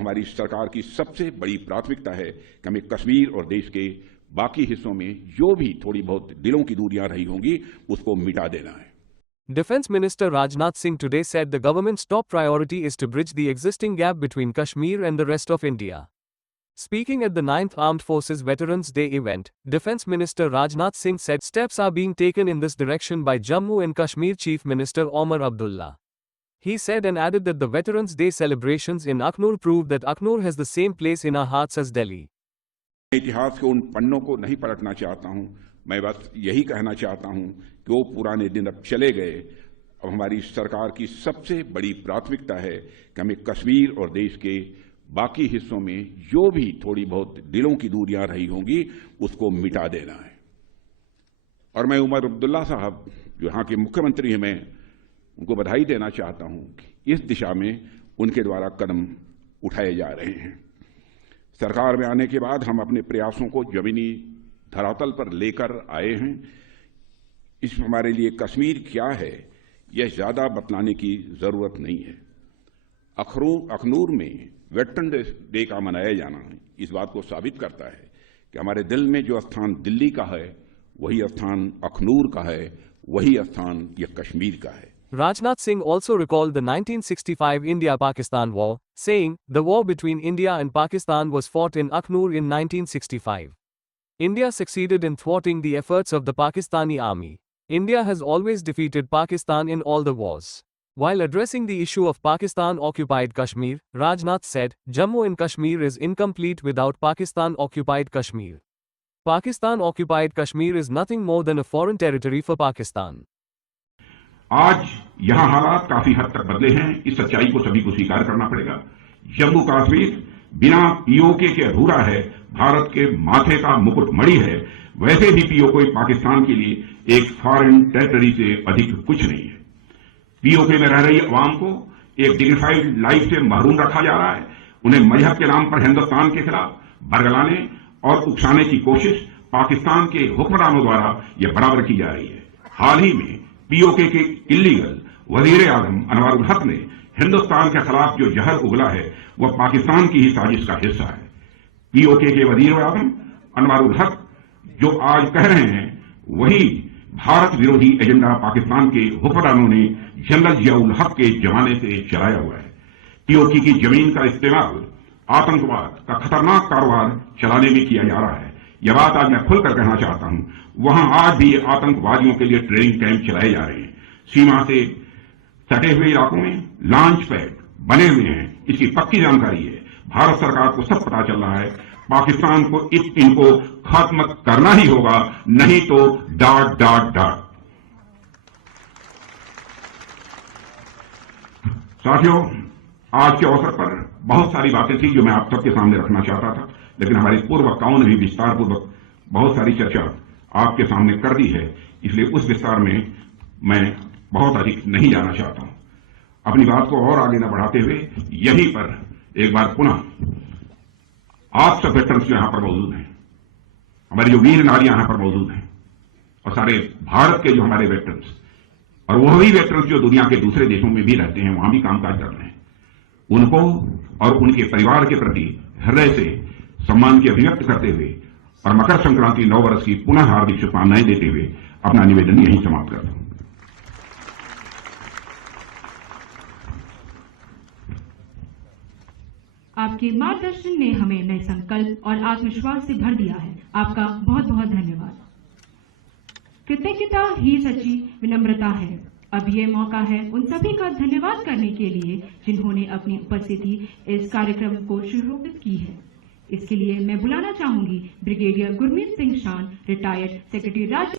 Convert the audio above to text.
हमारी सरकार की सबसे बड़ी प्राथमिकता है कि हमें कश्मीर और देश के बाकी हिस्सों में जो भी थोड़ी बहुत दिलों की दूरियां रही होंगी उसको मिटा देना है। Defense Minister Rajnath Singh today said the government's top priority is to bridge the existing gap between Kashmir and the rest of India. Speaking at the 9th Armed Forces Veterans Day event, Defense Minister Rajnath Singh said steps are being taken in this direction by Jammu and Kashmir Chief Minister Omar Abdullah. He said and added that the Veterans Day celebrations in Akhnur prove that Akhnur has the same place in our hearts as Delhi. इतिहास के उन पन्नों को नहीं पलटना चाहता हूं, मैं बस यही कहना चाहता हूं कि वो पुराने दिन अब चले गए। अब हमारी सरकार की सबसे बड़ी प्राथमिकता है कि हमें कश्मीर और देश के बाकी हिस्सों में जो भी थोड़ी बहुत दिलों की दूरियां रही होंगी उसको मिटा देना है। और मैं उमर अब्दुल्ला साहब जो यहाँ के मुख्यमंत्री हैं, मैं उनको बधाई देना चाहता हूं कि इस दिशा में उनके द्वारा कदम उठाए जा रहे हैं। सरकार में आने के बाद हम अपने प्रयासों को जमीनी धरातल पर लेकर आए हैं। इस हमारे लिए कश्मीर क्या है यह ज्यादा बतलाने की जरूरत नहीं है। अखनूर में वेटरन डे का मनाया जाना इस बात को साबित करता है कि हमारे दिल में जो स्थान दिल्ली का है वही स्थान अखनूर का है, वही स्थान यह कश्मीर का है। Rajnath Singh also recalled the 1965 India-Pakistan War, saying, the war between India and Pakistan was fought in Akhnur in 1965. India succeeded in thwarting the efforts of the Pakistani army. India has always defeated Pakistan in all the wars. While addressing the issue of Pakistan-occupied Kashmir, Rajnath said, Jammu and Kashmir is incomplete without Pakistan-occupied Kashmir. Pakistan-occupied Kashmir is nothing more than a foreign territory for Pakistan. आज यहां हालात काफी हद तक बदले हैं, इस सच्चाई को सभी को स्वीकार करना पड़ेगा। जम्मू कश्मीर बिना पीओके के अधूरा है, भारत के माथे का मुकुट मणि है। वैसे भी पीओके पाकिस्तान के लिए एक फॉरेन टेरिटरी से अधिक कुछ नहीं है। पीओके में रह रही अवाम को एक डिग्निफाइड लाइफ से महरूम रखा जा रहा है। उन्हें मजहब के नाम पर हिंदुस्तान के खिलाफ बरगलाने और उकसाने की कोशिश पाकिस्तान के हुक्मरानों द्वारा यह बराबर की जा रही है। हाल ही में पीओके के इल्लीगल वजीर आजम अनवारुल हक ने हिंदुस्तान के खिलाफ जो जहर उगला है वह पाकिस्तान की ही साजिश का हिस्सा है। पीओके के वजीर आजम अनवारुल हक जो आज कह रहे हैं वही भारत विरोधी एजेंडा पाकिस्तान के हुक्मरानों ने जनरल जियाउल हक के जमाने से चलाया हुआ है। पीओके की जमीन का इस्तेमाल आतंकवाद का खतरनाक कारोबार चलाने में किया जा रहा है। यह बात आज मैं खुलकर कहना चाहता हूं। वहां आज भी आतंकवादियों के लिए ट्रेनिंग कैंप चलाए जा रहे हैं। सीमा से सटे हुए इलाकों में लॉन्च पैड बने हुए हैं, इसकी पक्की जानकारी है। भारत सरकार को सब पता चल रहा है। पाकिस्तान को इनको खत्म करना ही होगा, नहीं तो डाट डाट डाट। साथियों, आज के अवसर पर बहुत सारी बातें थी जो मैं आप सबके सामने रखना चाहता था, लेकिन हमारे पूर्व वक्ताओं ने भी विस्तार पूर्वक बहुत सारी चर्चा आपके सामने कर दी है, इसलिए उस विस्तार में मैं बहुत अधिक नहीं जाना चाहता हूं। अपनी बात को और आगे न बढ़ाते हुए यहीं पर एक बार पुनः आप सब वेटरन्स जो यहां पर मौजूद हैं, हमारी जो वीर नारियां यहां पर मौजूद हैं और सारे भारत के जो हमारे वेटरन्स और वही वेटरन्स जो दुनिया के दूसरे देशों में भी रहते हैं, वहां भी कामकाज कर रहे हैं, उनको और उनके परिवार के प्रति हृदय से सम्मान की अभिव्यक्त करते हुए और मकर संक्रांति 9 वर्ष की पुनः हार्दिक शुभकामनाएं देते हुए अपना निवेदन यहीं समाप्त करता हूं। आपके मार्गदर्शन ने हमें नए संकल्प और आत्मविश्वास से भर दिया है। आपका बहुत बहुत धन्यवाद। कृतज्ञता ही सच्ची विनम्रता है। अब ये मौका है उन सभी का धन्यवाद करने के लिए जिन्होंने अपनी उपस्थिति इस कार्यक्रम को सुशोभित की है। इसके लिए मैं बुलाना चाहूंगी ब्रिगेडियर गुरमीत सिंह शान, रिटायर्ड सेक्रेटरी राज्य